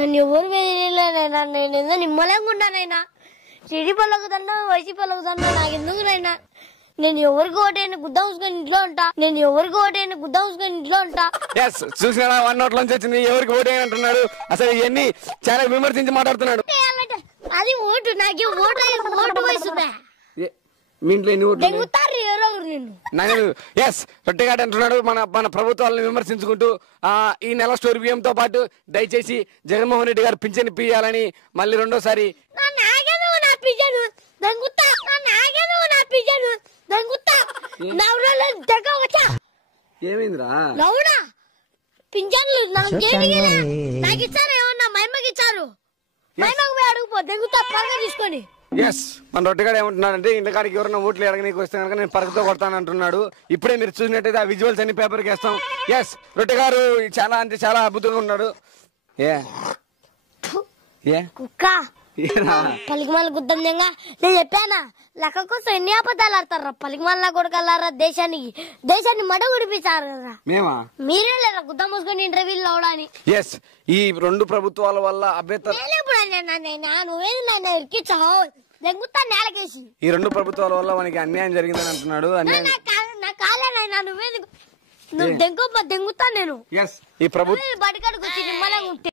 నేను ఎవరు వెళ్ళలేనైనా నేను ఏదో నిమ్మలంగా ఉన్నానైనా టీడీపీ పలుకుతున్నా వైసీపీ పలుకుతున్నా నాకు ఎందుకునైనా నేను ఎవరికి ఓటైనా గుద్ద పూసుకొని ఇంట్లో ఉంటా చూసినా 1 నోట్లోంచి వచ్చింది ఎవరికి ఓటైనా అంటున్నాడు. అసలు ఇవన్నీ చాలా విమర్శించి మాట్లాడుతున్నాడు. అది ఓటు నాకే ఓటు వయసుదా మీ ఇంట్లో ఎన్ని ఓట్లు దెంగుతారు ఎవరో నిన్ను రొట్టెగాడు అంటున్నాడు మన ప్రభుత్వాలను విమర్శించుకుంటూ ఈ నెల స్టోరీ బియ్యంతో పాటు దయచేసి జగన్మోహన్ రెడ్డి గారు పింఛన్ ఇప్పియాలని మళ్ళీ రెండోసారి ఏమైందిరా పింఛన్లు నాకు ఇచ్చారు ఏమన్నా మహిమకి ఇచ్చారు మహిమకు అడుగుపో దెంగుతా పరగ తీసుకొని మన రొట్టెగాడు ఏమంటున్నాడంటే ఇంటికాడికి ఎవరైనా ఓట్లు అడగనీకి వస్తే కనుక నేను పరకతో కొడతాను అంటున్నాడు. ఇప్పుడే మీరు చూసినట్టయితే ఆ విజువల్స్ అన్ని పేపర్కి వేస్తాం. రొట్టెగారు చాలా అంటే చాలా అద్భుతంగా ఉన్నాడు. కుక్క పలికిమాల గుద్దంగా నేను చెప్పానా లెక్క కోసం ఎన్ని అబద్ధాలు ఆడతారా పలికిమాల కొడుకల్లారా దేశాన్ని మడ ఉడిపించారు కదా మీరే లేదా గుద్ద మూసుకొని ఇంటర్వ్యూలు అవడాని. ఈ రెండు ప్రభుత్వాల వల్ల నువ్వేది నన్ను ఇరికిచ్చావు దెంగుతా నేలకేసి. ఈ రెండు ప్రభుత్వాల వల్ల మనకి అన్యాయం జరిగిందని అంటున్నాడు. నా కాలేనైనా నువ్వేది నువ్వు దెంగుతా నేను ఈ ప్రభుత్వం బడికాడికి వచ్చి నిమ్మలంగా ఉంటే